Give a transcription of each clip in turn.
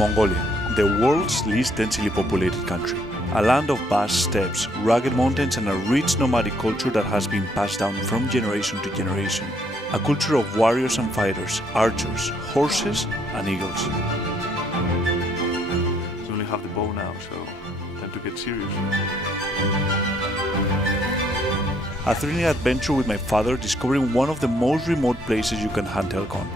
Mongolia, the world's least densely populated country. A land of vast steppes, rugged mountains and a rich nomadic culture that has been passed down from generation to generation. A culture of warriors and fighters, archers, horses and eagles. So only have the bow now, so time to get serious. A thrilling adventure with my father discovering one of the most remote places you can hunt elk on.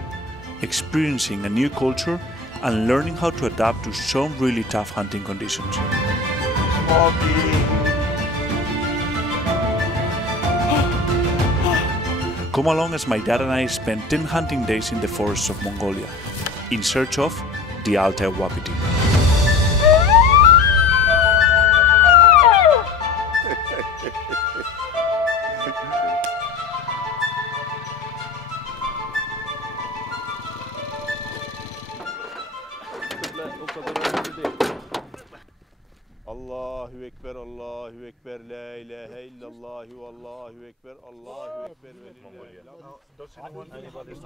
Experiencing a new culture and learning how to adapt to some really tough hunting conditions. Come along as my dad and I spent 10 hunting days in the forests of Mongolia, in search of the Altai Wapiti. Allahu Ekber, Allahu Ekber, La ilahe illallah, Allahu Ekber, Allahu Ekber.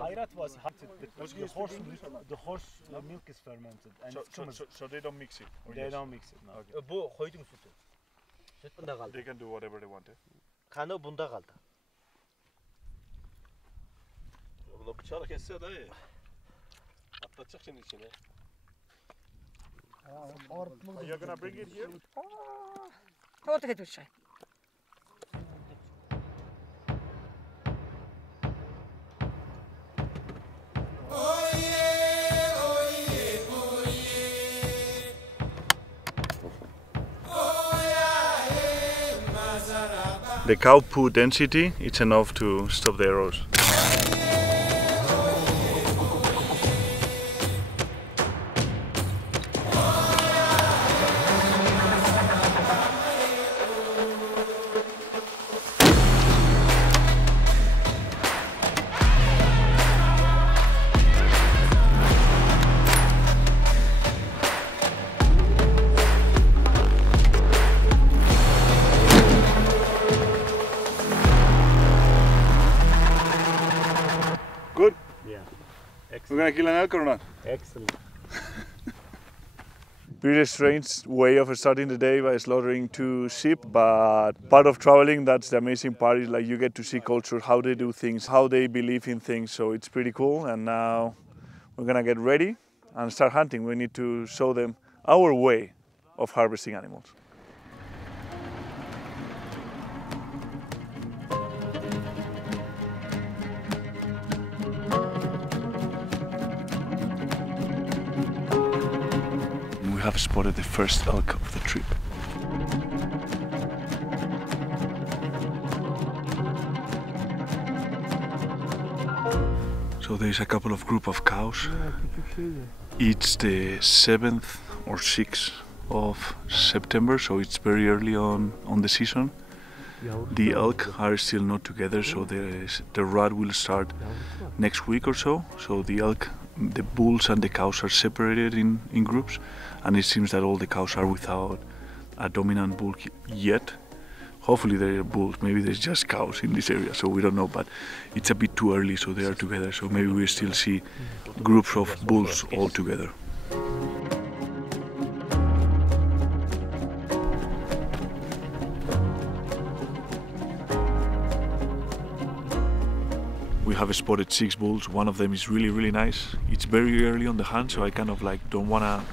Ayrat was hunted. The horse milk is fermented. And So they don't mix it? They don't mix it. No. Okay. Bu koydum sütü. Süt bunda kaldı. They can do whatever they want. Kanı bunda kaldı. Bunu bıçakla kesse dayı. Atlatacak şimdi içine. Are you gonna bring it here? 어떻게 드셔? The cow poo density, it's enough to stop the arrows. Good? Yeah. We're gonna kill an elk or not? Excellent. Pretty strange way of starting the day by slaughtering 2 sheep, but part of traveling, that's the amazing part, is like you get to see culture, how they do things, how they believe in things, so it's pretty cool. And now we're gonna get ready and start hunting. We need to show them our way of harvesting animals. We have spotted the first elk of the trip. So there's a couple of group of cows. It's the 7th or 6th of September, so it's very early on the season. The elk are still not together, so the rut will start next week or so. So the elk, the bulls and the cows are separated in groups, and it seems that all the cows are without a dominant bull yet. Hopefully there are bulls, maybe there's just cows in this area, so we don't know, but it's a bit too early, so they are together, so maybe we still see groups of bulls all together. We have spotted 6 bulls. One of them is really nice. It's very early on the hunt, so I kind of like don't wanna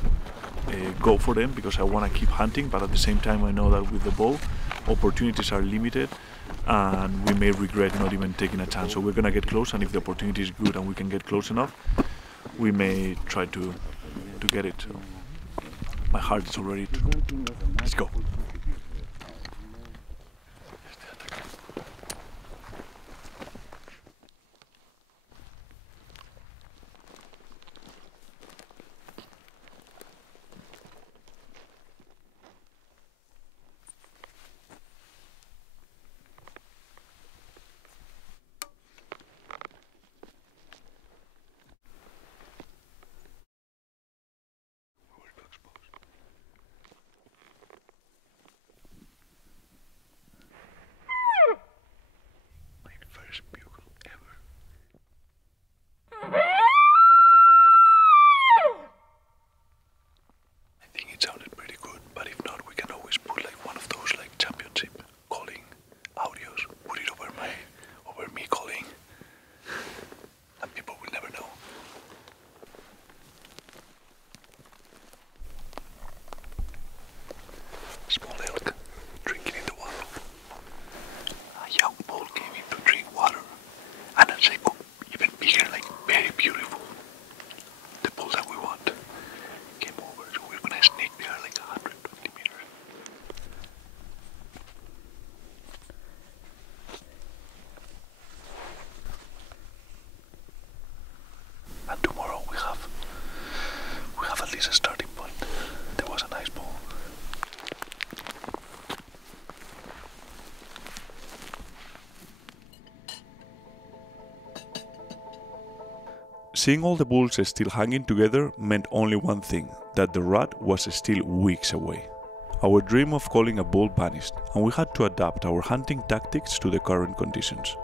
go for them because I wanna keep hunting, but at the same time I know that with the bow opportunities are limited and we may regret not even taking a chance. So we're gonna get close, and if the opportunity is good and we can get close enough, we may try to get it. So my heart is already. Let's go. Seeing all the bulls still hanging together meant only one thing, that the rat was still weeks away. Our dream of calling a bull vanished, and we had to adapt our hunting tactics to the current conditions.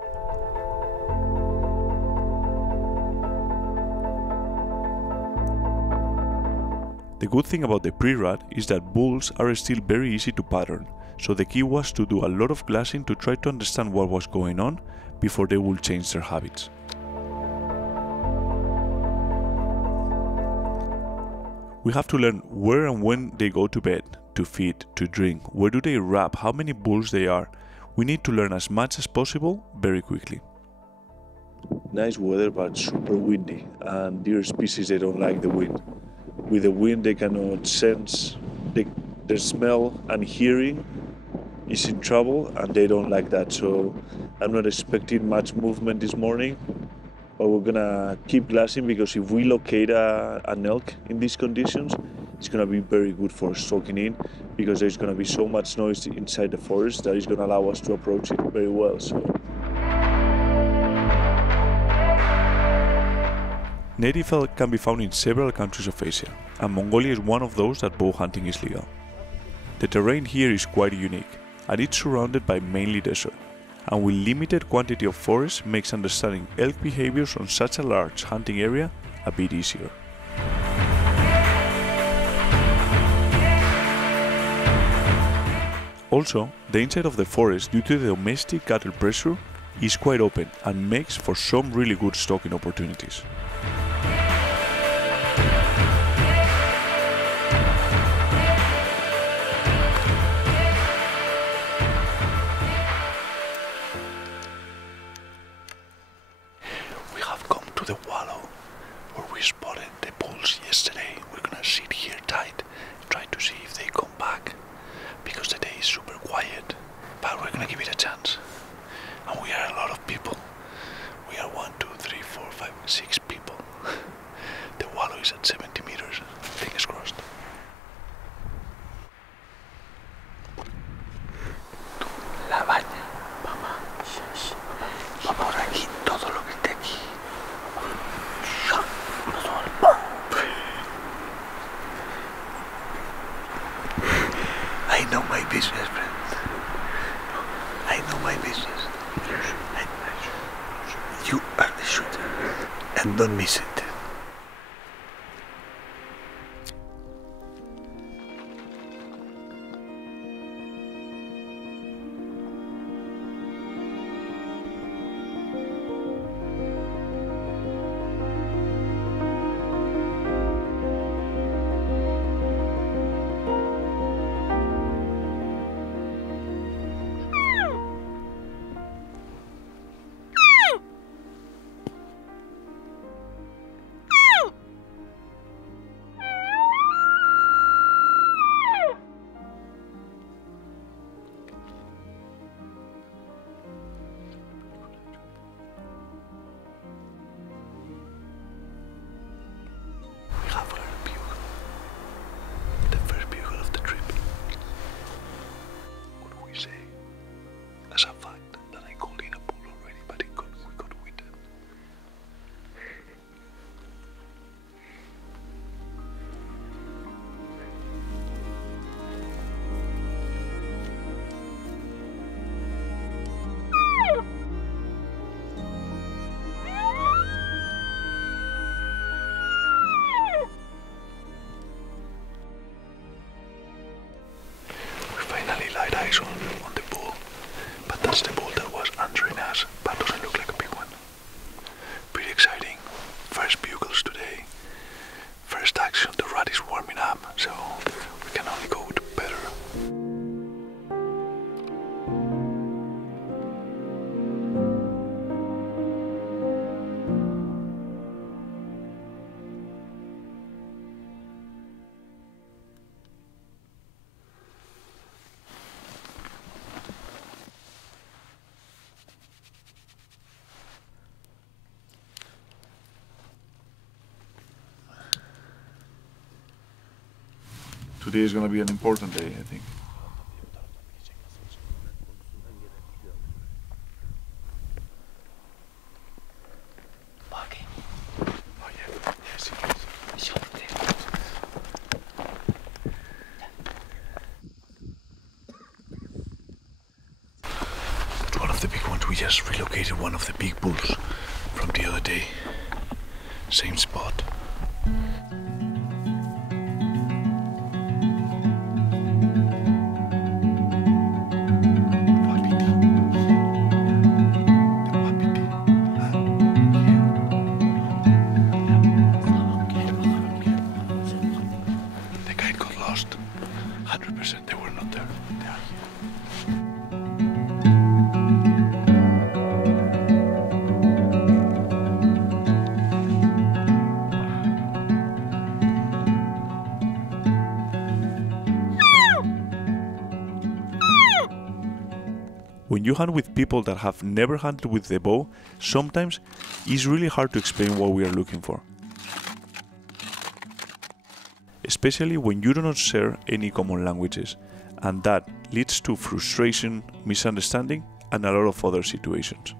The good thing about the pre-rut is that bulls are still very easy to pattern, so the key was to do a lot of glassing to try to understand what was going on before they would change their habits. We have to learn where and when they go to bed, to feed, to drink, where do they wrap, how many bulls they are. We need to learn as much as possible very quickly. Nice weather, but super windy, and deer species, they don't like the wind. With the wind they cannot sense, their smell and hearing is in trouble, and they don't like that, so I'm not expecting much movement this morning. But we're gonna keep glassing, because if we locate an elk in these conditions, it's gonna be very good for stalking in, because there's gonna be so much noise inside the forest that is gonna allow us to approach it very well. So. Native elk can be found in several countries of Asia, and Mongolia is one of those that bow hunting is legal. The terrain here is quite unique, and it's surrounded by mainly desert, and with limited quantity of forest makes understanding elk behaviors on such a large hunting area a bit easier. Also, the inside of the forest, due to the domestic cattle pressure, is quite open and makes for some really good stalking opportunities. The wallow where we spotted the bulls yesterday. We're gonna sit here tight, try to see if they come back, because the day is super quiet, but we're gonna give it a chance. And we are a lot of people. We are 1, 2, 3, 4, 5, 6 people. The wallow is at 70 meters. Fingers crossed. La baña, mamá. Va por aquí todo lo que esté aquí. I know my business, friend. I know my business. You are the shooter, and don't miss it. On the bull, but that's the bull that was answering us, but doesn't look like a big one. Pretty exciting. First bugles today. First action, the rat is warming up, so we can only go to better. Today is going to be an important day, I think. Barking. Oh just relocated one of the big bulls from the other day. Same spot. The guide got lost. 100% they were not there. They are here. When you hunt with people that have never hunted with the bow, sometimes it's really hard to explain what we are looking for. Especially when you do not share any common languages, and that leads to frustration, misunderstanding, and a lot of other situations.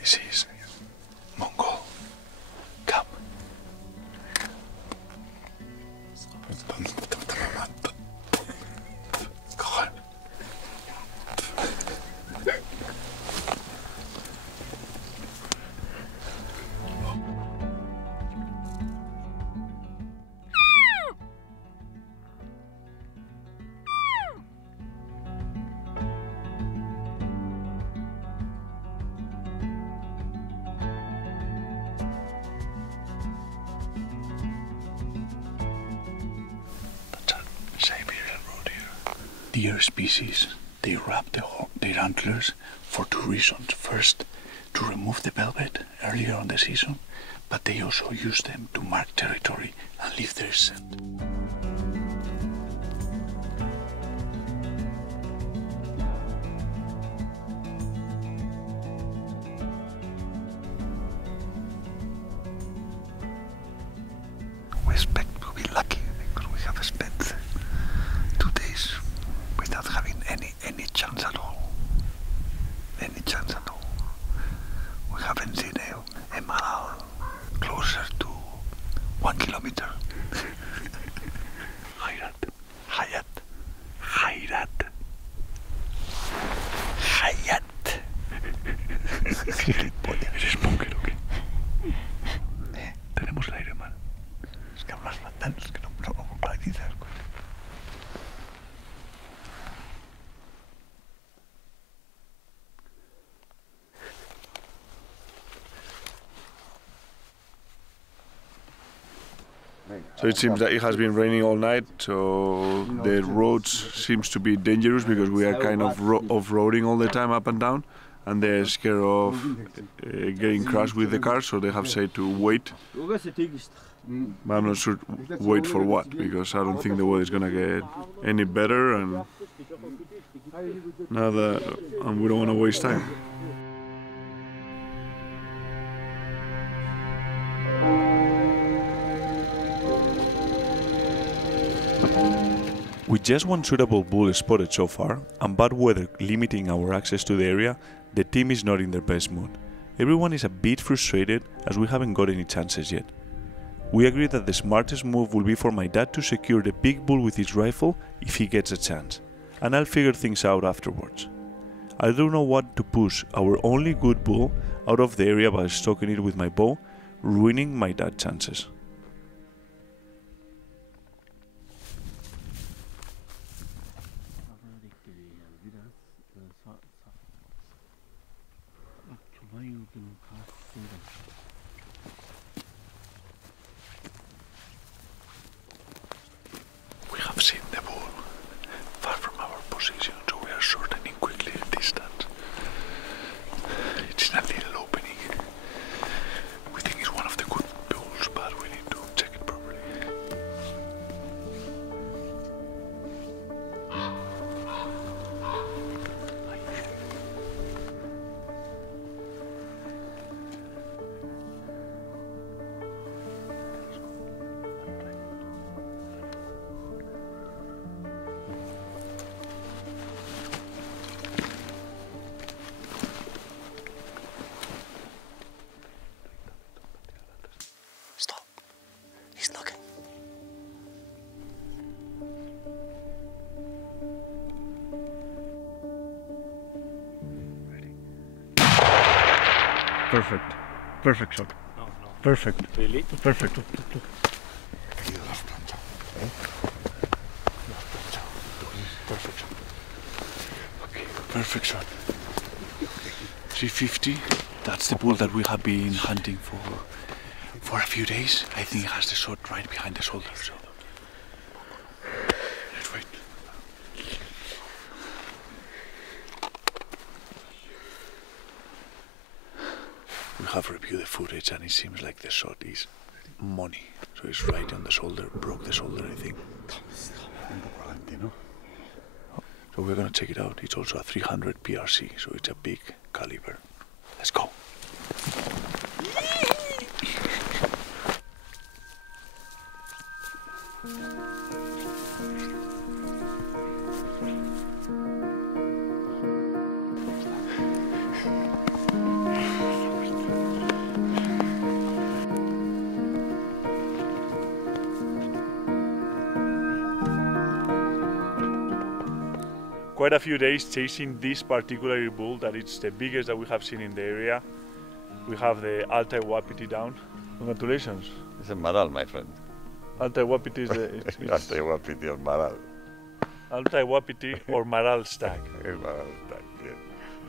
This is Mongol. Come. Go on. Siberian road here. Deer species, they wrap their antlers for two reasons. First, to remove the velvet earlier on the season, but they also use them to mark territory and leave their scent. We expect to be lucky because we have spent 2 days without having any chance at all. Any chance at all. We haven't seen a malal closer to 1 kilometer. Hayat. Hayat. Hayat. Hayat. ¿Eres póker o qué? Tenemos el aire mal. Es que hablas fatal, es que no practicas. So it seems that it has been raining all night, so the roads seems to be dangerous because we are kind of off-roading all the time up and down, and they're scared of getting crashed with the car, so they have said to wait. But I'm not sure wait for what, because I don't think the weather is gonna get any better, and now that we don't want to waste time. With just one suitable bull spotted so far, and bad weather limiting our access to the area, the team is not in their best mood. Everyone is a bit frustrated as we haven't got any chances yet. We agree that the smartest move will be for my dad to secure the big bull with his rifle if he gets a chance, and I'll figure things out afterwards. I don't know what to push our only good bull out of the area by stalking it with my bow, ruining my dad's chances. We have seen the bull far from our position, so we are shortening quickly the distance. It's in a little opening. We think it's one of the good bulls, but we need to check it properly. Perfect. Perfect shot. No, no. Perfect. Really? Perfect. Perfect shot. Okay, perfect shot. 350. That's the bull that we have been hunting for a few days. I think it has the shot right behind the shoulder. So let's wait. We have reviewed the footage and it seems like the shot is money. So it's right on the shoulder, broke the shoulder, I think. So we're gonna check it out. It's also a 300 PRC, so it's a big caliber. Let's go. Quite a few days chasing this particular bull that it's the biggest that we have seen in the area. We have the Altai Wapiti down. Congratulations. It's a Maral, my friend. Altai Wapiti is the Altai Wapiti or Maral. Altai Wapiti or Maral stag. It's Maral stag, yeah.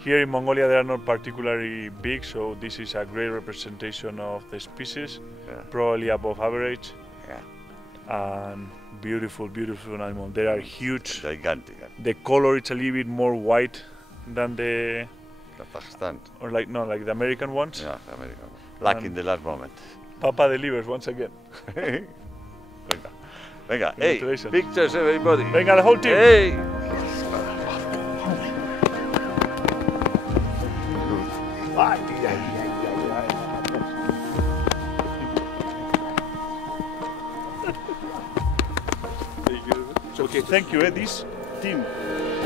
Here in Mongolia they are not particularly big, so this is a great representation of the species, Yeah. probably above average, Yeah. and beautiful, beautiful animal. They are huge. Gigantic. The color is a little bit more white than the, Kazakhstan. or like the American ones. Yeah, the American one. Lucky in the last moment. Papa delivers once again. Venga. Venga. Hey, Congratulations. pictures everybody. Venga, the whole team. Hey. Okay, thank you, this team.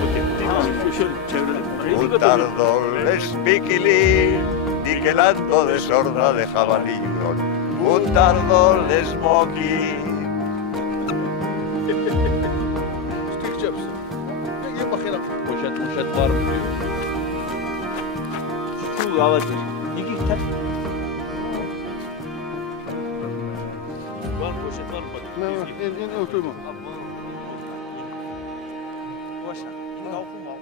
Okay, Un tardón espiquilín, niquelando de sorda de jabalí. Un tardón smoky. Poşet var mı diyor. Şu alacak. İki tane. Var mı poşet var mı? En oturma. Boşa. Kalkın var.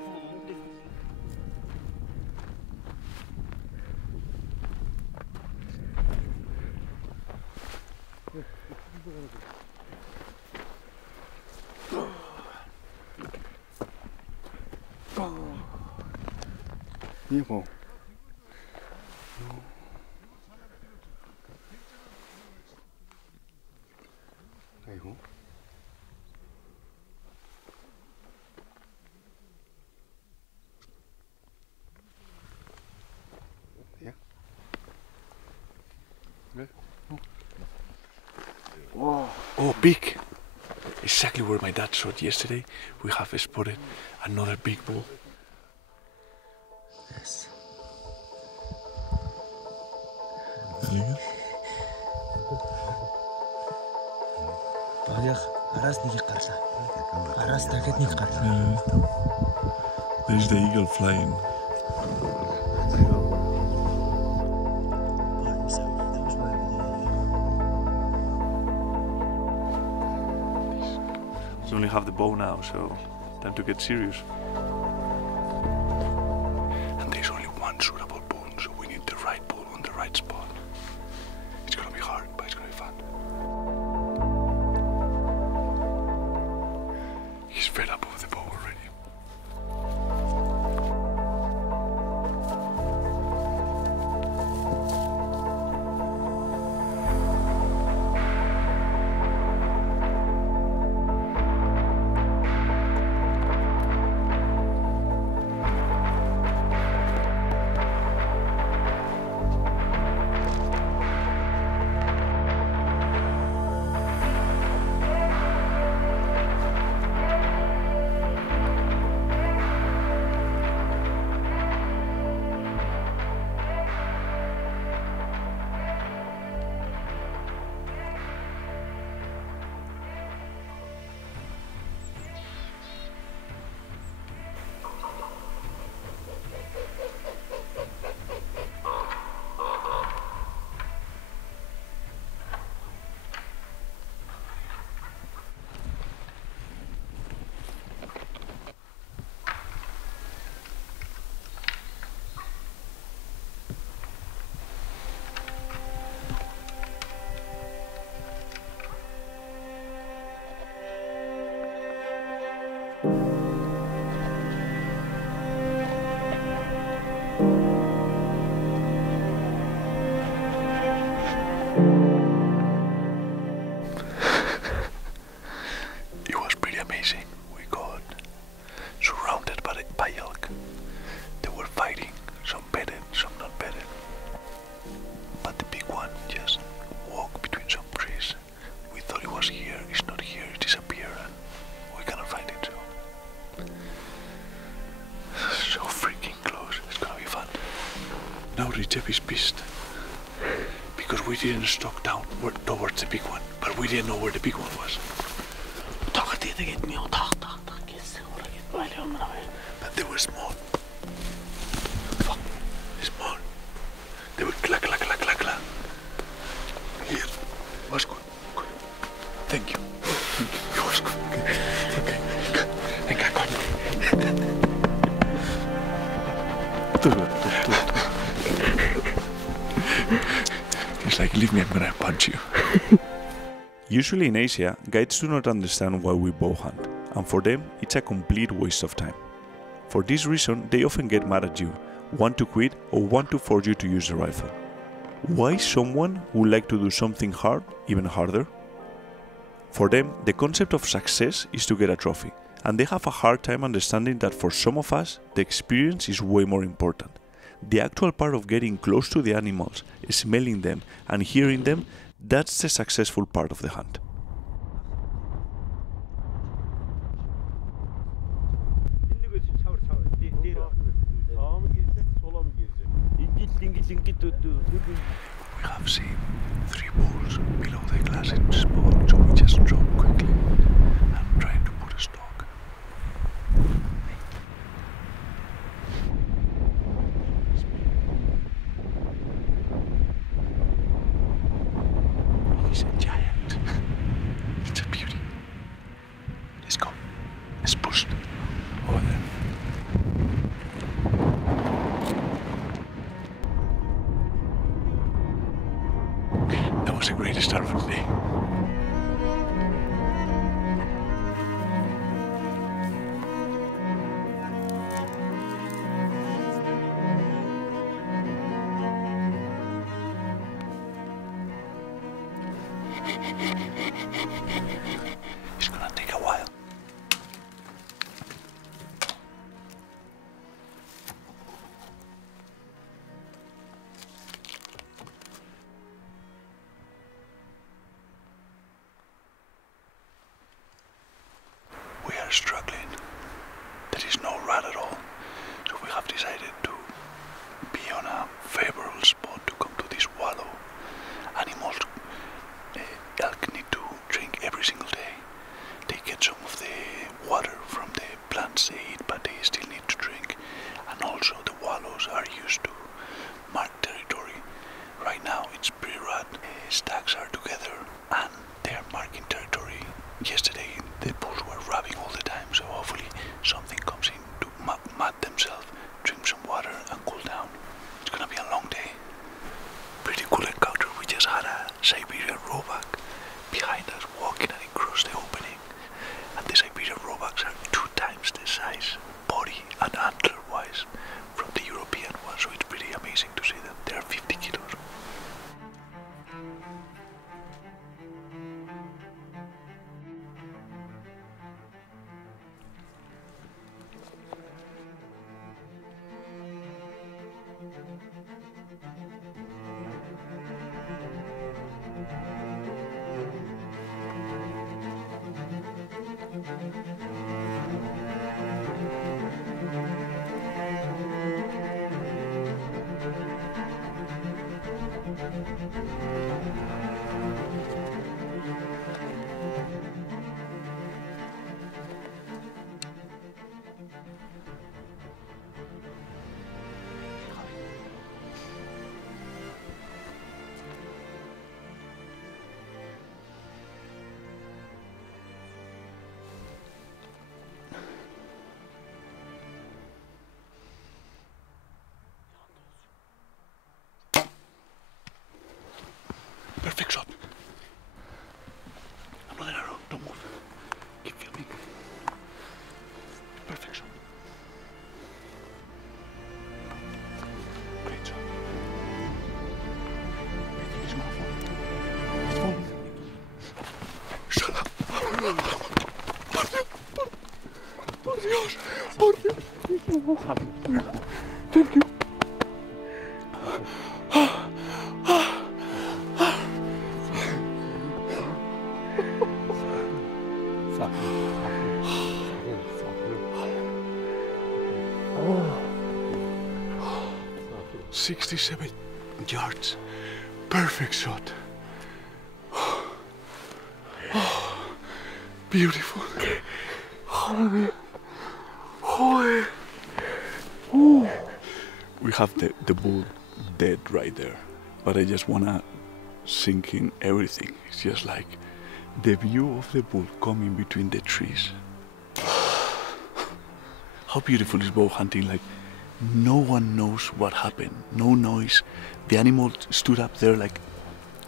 Niebo. Ayo. Yeah. Oh, big! Exactly where my dad shot yesterday. We have spotted another big bull. Yes. Багийнх араас нэг гарлаа. Араас дахиад нэг гарлаа. There's the eagle flying. We only have the bow now, so time to get serious. And there's only one suitable bull, so we need the right bull on the right spot. It's gonna be hard, but it's gonna be fun. He's fed up with the bow already. Now Recep is pissed because we didn't stalk down towards the big one, but we didn't know where the big one was. But they were small. Fuck, small. They were clack, clack, clack, clack, clack. Here, was good. Good. Thank you. It was good. Okay. Venga, coño. It's like, leave me, I'm gonna punch you. Usually in Asia, guides do not understand why we bow hunt, and for them, it's a complete waste of time. For this reason, they often get mad at you, want to quit, or want to force you to use the rifle. Why someone would like to do something hard even harder? For them, the concept of success is to get a trophy, and they have a hard time understanding that for some of us, the experience is way more important. The actual part of getting close to the animals, smelling them, and hearing them, that's the successful part of the hunt. We have seen 3 bulls below the glass in spot, so we just drop quickly and try to put a stalk. He's a giant. It's a beauty. Let's go. Let's push over there. That was a great start for the day. It's gonna take a while. We are struggling. There is no rat at all, so we have decided to be on a favorable spot to come to this wallow. Animals, elk need to drink every single day. They get some of the water from the plants they eat, but they still need to drink. And also the wallows are used to mark territory. Right now it's pre-rut. Stacks are together and they are marking territory. Yesterday the bulls were rubbing all the time, so hopefully something comes in to mat themselves, drink some water and cool down. It's gonna be a long day. Pretty cool encounter. We just had a Siberian roebuck behind us walking and it crossed the opening. And the Siberian roebucks are 2 times the size, body and antler wise, from the European one, so it's pretty amazing to see them. They are 50 kilos. Perfect shot. Another arrow, don't move. Keep filming. Perfect shot. Great shot. I think he's gonna fall. He's falling. Shut up. Por Dios. Por Dios. Thank you. 67 yards. Perfect shot. Oh, beautiful. We have the bull dead right there, but I just wanna sink in everything. It's just like the view of the bull coming between the trees. How beautiful is bow hunting? Like, no one knows what happened, no noise. The animal stood up there like,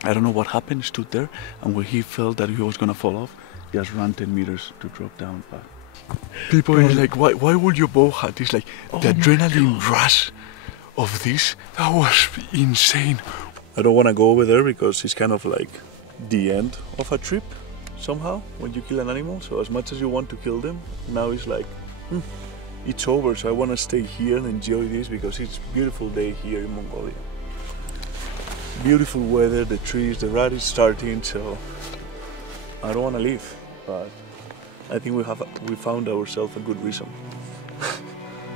I don't know what happened, stood there, and when he felt that he was gonna fall off, just ran 10 meters to drop down. But people are like, why would you bow hunt? It's like the adrenaline rush of this, that was insane. I don't wanna go over there because it's kind of like the end of a trip somehow when you kill an animal. So as much as you want to kill them, now it's like, it's over. So I wanna stay here and enjoy this because it's a beautiful day here in Mongolia. Beautiful weather, the trees, the rut is starting, so I don't want to leave, but I think we found ourselves a good reason.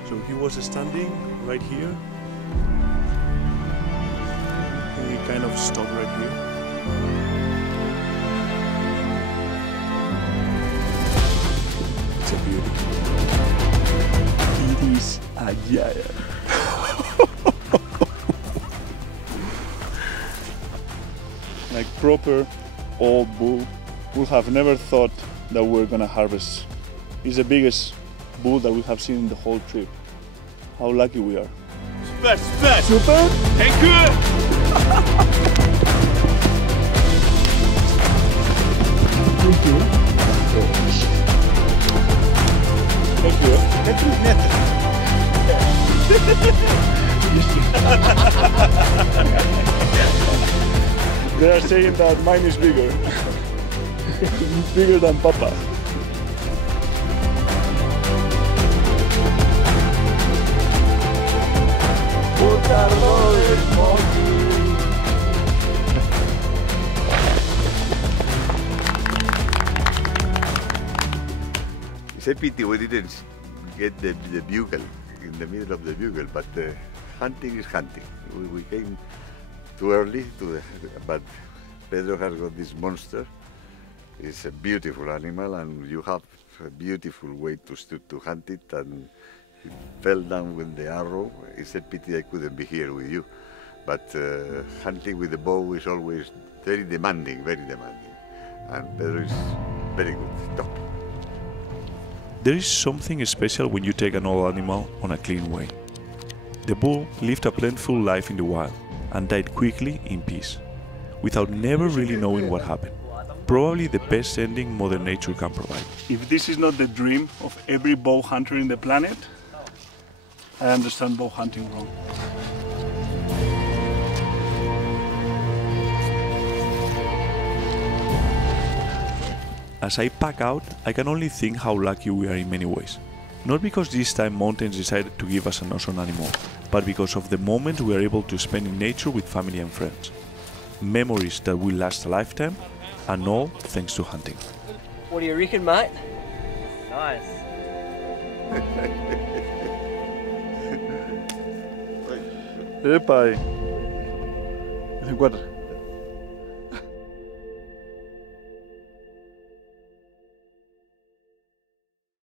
So he was standing right here. He kind of stopped right here. It's a beauty. It is a giant. Like proper old bull. We have never thought that we're gonna harvest. It's the biggest bull that we have seen in the whole trip. How lucky we are. Super, super. Super? Thank you. Thank you. Thank you. They are saying that mine is bigger. Bigger than Papa. It's a pity we didn't get the bugle in the middle of the bugle, but hunting is hunting. We came too early but Pedro has got this monster. It's a beautiful animal, and you have a beautiful way to hunt it, and it fell down with the arrow. It's a pity I couldn't be here with you, but hunting with the bow is always very demanding, and Pedro is very good, top. There is something special when you take an old animal on a clean way. The bull lived a plentiful life in the wild and died quickly in peace, without never really knowing what happened. Probably the best ending Mother Nature can provide. If this is not the dream of every bow hunter in the planet, I understand bow hunting wrong. As I pack out, I can only think how lucky we are in many ways. Not because this time mountains decided to give us an awesome animal, but because of the moments we are able to spend in nature with family and friends. Memories that will last a lifetime, and all thanks to hunting. What do you reckon, mate? Nice. Epa, 54.